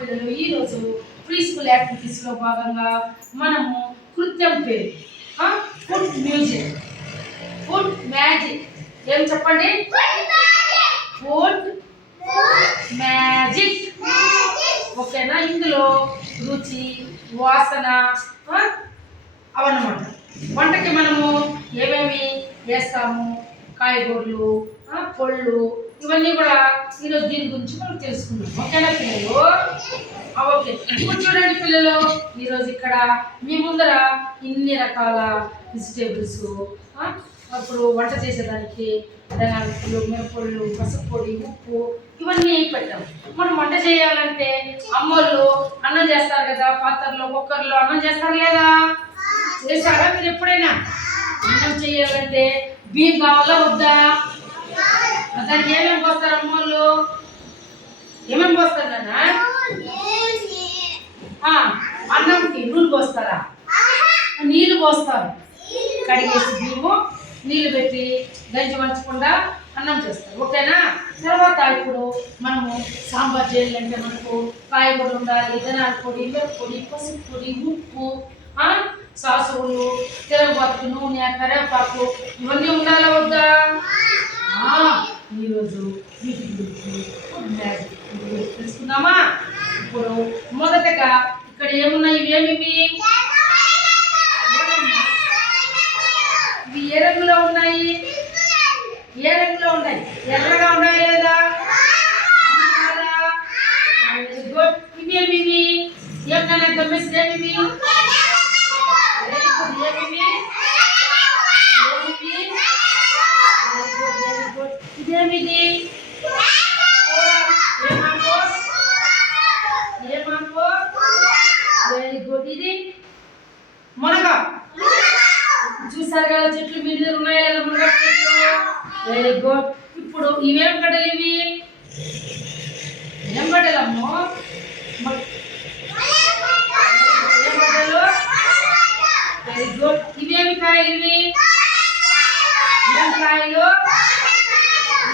పిల్లలు ఈరోజు pre school activities లో భాగంగా మనము కృత్యం పేరు ఫుడ్ మ్యూజిక్, ఫుడ్ మ్యాజిక్. ఏం చెప్పండి? Food magic. ఓకేనా? ఇందులో రుచి, వాసన అవన్నమాట. వంటకి మనము ఏమేమి వేస్తాము, కాయగూరలు, పళ్ళు, ఇవన్నీ కూడా ఈరోజు దీని గురించి మనం తెలుసుకుందాం. ఓకేనా పిల్లలు? ఓకే. ఇప్పుడు చూడండి పిల్లలు, ఈరోజు ఇక్కడ మీ ముందర ఇన్ని రకాల వెజిటేబుల్స్, అప్పుడు వంట చేసేదానికి ధనియాలు, మిరపొళ్ళు, పసుపు పొడి, ఉప్పు ఇవన్నీ పెట్టాం. మనం వంట చేయాలంటే అమ్మోళ్ళు అన్నం చేస్తారు కదా, పాత్రలో కుక్కర్లో అన్నం చేస్తారు లేదా? చేస్తారా మీరు ఎప్పుడైనా? అన్నం చేయాలంటే బియ్యం కావాలా వద్దా? దానికి ఏమేమి పోస్తారు అమ్మోళ్ళు? ఏమేమి పోస్తారు నాన్న? అన్నంకి నూనె పోస్తారా? నీళ్ళు పోస్తారు. కడిగేసి బియ్యము నీళ్ళు పెట్టి గంజి వంచకుండా అన్నం చేస్తారు. ఓకేనా? తర్వాత ఇప్పుడు మనము సాంబార్ చేయాలంటే మనకు కాయగూరలు ఉండాలి, ధనియాల పొడి, మిరప్పొడి, పసుపు పొడి, ఉప్పు, సాసులు, తిరగబాతు, నూనె, కరివేపాకు ఇవన్నీ ఉండాలా వద్దా? ఈరోజు వీటి గురించి తెలుసుకుందామా? ఇప్పుడు మొదటగా ఇక్కడ ఏమున్నాయి? ఇవేమివి? ఇవి ఏ రంగులో ఉన్నాయి? ఏ రంగులో ఉన్నాయి? ఎర్రగా ఉన్నాయి లేదా? ఇవేమివి? ఏమైనా గమనిస్తే ఏమివి? ఇదేమిది? Very good. ఇది మునగ. చూసారు కదా చెట్లు మీ దగ్గర ఉన్నాయా లేదా? మునగ చెట్లు. Very good. ఇప్పుడు ఇవేం గడ్డలు? ఇవి ఏం గడ్డలమ్మో? ఏం గడ్డలు? Very good. ఇవేమి కాయలు? ఇవి ఏం కాయలు?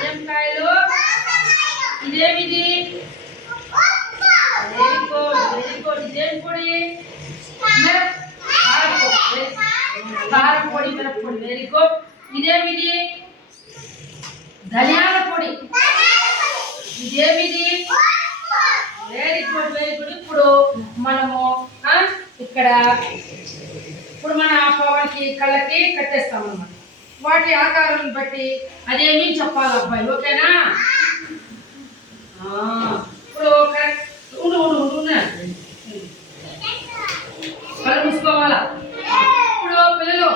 ఏం కాయలు? ఇదేమిది? Very good, very good. ఇదేం పొడి? కారం పొడి, మిరప్పొడి. Very good. ఇదేమిది? ధనియాల పొడి. ఇదేమిది? Very good, very good. ఇప్పుడు మనము ఇక్కడ మన పవన్కి కళ్ళకి కట్టేస్తాం అన్నమాట. వాటి ఆకారం బట్టి అదేమీ చెప్పాలి అబ్బాయి. ఓకేనా? ఇప్పుడు కళ్ళు మూసుకోవాలా? ఇప్పుడు పిల్లలు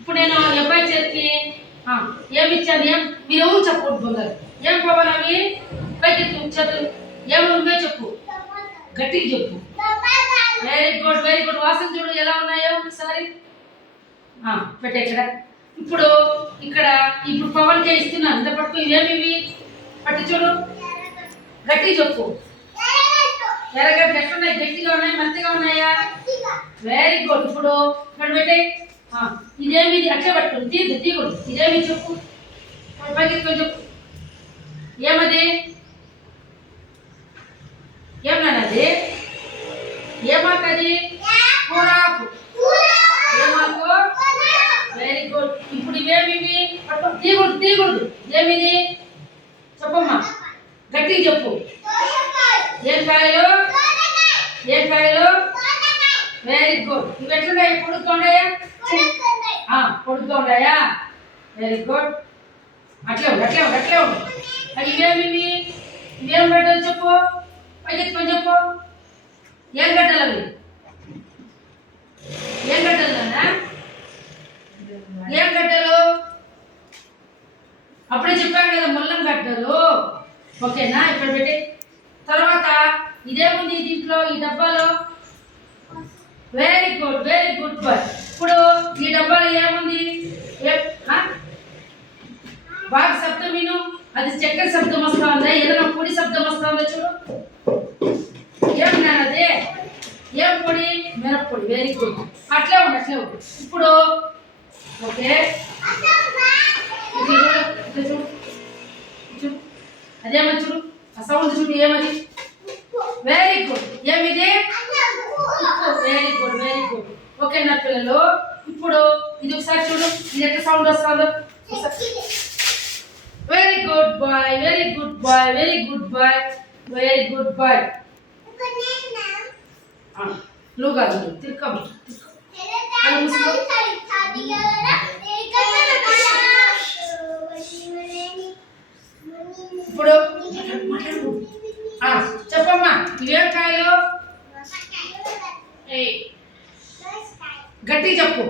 ఇప్పుడు నేను అబ్బాయి చేతికి ఏమి ఇచ్చాను? మీరు ఎవరు చెప్పకూడదు పొందారు. ఏం పవన్ అవి? పైకి చేతులు ఏమి చెప్పు, గట్టిగా చెప్పు. Very good, very good. వాసన చూడు ఎలా ఉన్నాయో ఒకసారి పెట్టే ఇక్కడ. ఇప్పుడు ఇప్పుడు పవన్కే ఇస్తున్నాను. ఇంత పట్టుకు. ఇవేమివి? పట్టి చూడు, గట్టిగా చెప్పు. ఎర్రగడ్డ ఎట్లున్నాయి? గట్టిగా ఉన్నాయి, మెత్తగా ఉన్నాయా? Very good. ఇప్పుడు ఇక్కడ పెట్టే. ఇదేమిది? అట్లే పట్టుకుని తీయకూడదు. ఇదేమి చెప్పు, పైకి చెప్పు. ఏమది? ఏమన్నది? ఏమాకది? కూరాకు. ఏమాకు? Very good. ఇప్పుడు ఇవేమివి? తీయకూడదు, తీయకూడదు. ఏమిది చెప్పమ్మా, గట్టిగా చెప్పు. ఏం కాయలు? ఏం కాయలు? Very good. ఇవి ఎట్లున్నాయి? పొడుగ్గా ఉన్నాయా? పొడుగ్గా ఉన్నాయా? Very good. అట్లే ఉండు, అట్లే ఉండు, అట్లే ఉండు. ఇవేమివి? ఇవేం గడ్డలు చెప్పు, పైకెత్తుకొని చెప్పు. ఏం గడ్డలు అవి? ఏం గడ్డలు నాన్న? ఏం గడ్డలు? అప్పుడే చెప్పాను కదా, ముల్లం గడ్డలు. ఓకేనా? ఇప్పుడు పెట్టి తర్వాత ఇదేముంది దీంట్లో, ఈ డబ్బాలో? Very good, very good boy. ఇప్పుడు ఈ డబ్బాలో ఏముంది? బాగా శబ్దం విను. అది చక్కెర శబ్దం వస్తా ఉందా? ఏదైనా పొడి శబ్దం వస్తా ఉందా చూడు. ఏం నాన్నది? ఏం పొడి? మిరప్పొడి. Very good. అట్లే ఉండు, అట్లే ఉండు. ఇప్పుడు ఓకే ఏమది? Very good. ఏమిది? Very good, very good. ఓకేనా పిల్లలు? ఇప్పుడు ఇది ఒకసారి చూడు, ఇది ఎట్లా సౌండ్ వస్తుందో. Very good boy, very good boy, very good boy, very good boy. నువ్వు కాదు, తిరగమ్మ. ఇప్పుడు చెప్పమ్మా, ఇవేం కాయలు? గట్టి చెప్పు.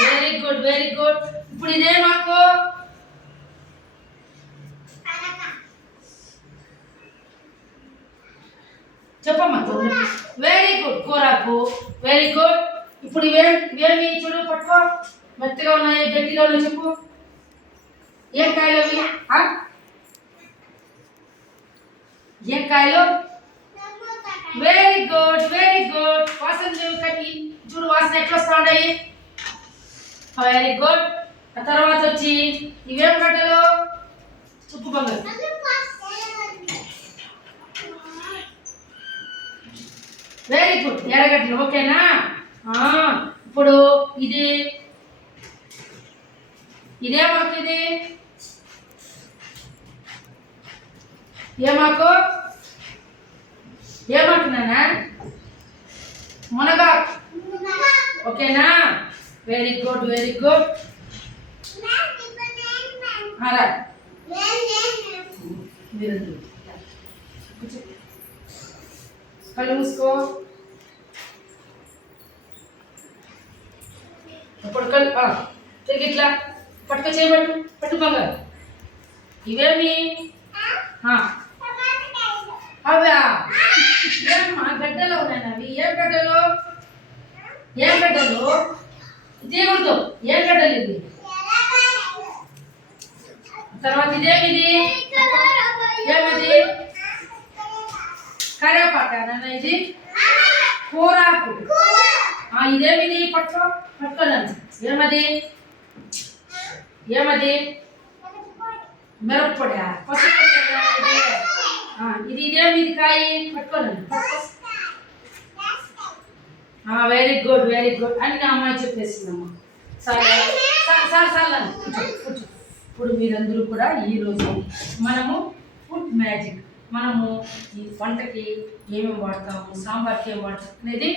Very good, very good. ఇప్పుడు ఇదే మాకు చెప్పమ్మా. వెరీ గుడ్, కూరాకు. Very good. ఇప్పుడు ఇవేమి చూడు, పట్టుకో. మెత్తగా ఉన్నాయి, గట్టిగా ఉన్నాయి, చెప్పు. ఏం కాయలు అవి? ఏం కాయలు? Very good, very good. వాసన కట్టి చూడు, వాసన ఎట్లా వస్తా ఉన్నాయి. Very good. ఆ తర్వాత వచ్చి ఇవేం గడ్డలు? చుప్పు బంగారు. వెరీ గుడ్, ఎర్రగడ్డలు. ఓకేనా? ఇప్పుడు ఇదే మాకు. ఇది ఏమాకు? ఏమాకు నాన్న? మునగాకు. ఓకేనా? Very good, very good. మీరు కళ్ళు మూసుకో. ఇప్పుడు కళ్ళు తిరిగి ఇట్లా పట్టుక చేయబట్టు. పట్టు బంగారు. ఇవేమి? అవా? ఏమ్మా గడ్డలో ఉన్నాయి అవి? ఏం గడ్డలు? ఏం గడ్డలు? తీయకూడదు. ఏం గడ్డలు ఇది? తర్వాత ఇదేమిది? ఏమిది? కరేపాక నాన్న. ఇది కూరాకు. ఇదేమిది? పట్టుకోదండి. ఏమది? ఏమది? మిరప్పొడి. పసుపు. ఇదేమిది? కాయ. పట్టుకోదండి. Very good, very good. అన్ని అమ్మాయి చెప్పేసిందమ్మా. సరే ఇప్పుడు మీరందరూ కూడా ఈరోజు మనము ఫుడ్ మ్యాజిక్, మనము ఈ వంటకి ఏమేమి వాడతాము, సాంబార్కి ఏం వాడతాం అనేది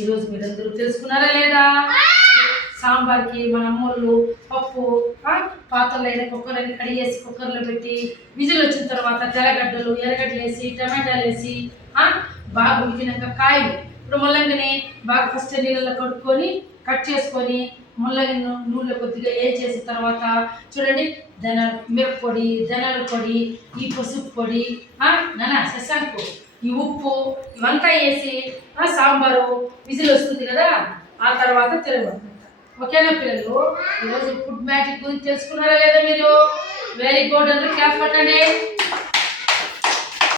ఈరోజు మీరందరూ తెలుసుకున్నారా లేదా? సాంబార్కి మన అమ్మోళ్ళు పప్పు పాత్రలో అయినా కుక్కర్ అయినా కడిగేసి కుక్కర్లో పెట్టి విజిల్ వచ్చిన తర్వాత తెల్లగడ్డలు, ఎర్రగడ్డలు వేసి, టమాటాలు వేసి బాగా ఉడికినాక కాయలు ఇప్పుడు ముల్లంగిని బాగా ఫస్ట్ నీళ్ళలో కడుక్కొని కట్ చేసుకొని ముల్లంగి నూనెలో కొద్దిగా చేసిన తర్వాత చూడండి, మిరప్పొడి, ధనియాల పొడి, ఈ పసుపు పొడి, శశాంకు, ఈ ఉప్పు ఇవంతా వేసి సాంబారు విజిల్ వస్తుంది కదా, ఆ తర్వాత తిరగబడుతుంది. ఓకేనా పిల్లలు? ఈరోజు ఫుడ్ మ్యాజిక్ గురించి తెలుసుకున్నారా లేదా మీరు? Very good. అందరూ క్లాస్ పట్టండి.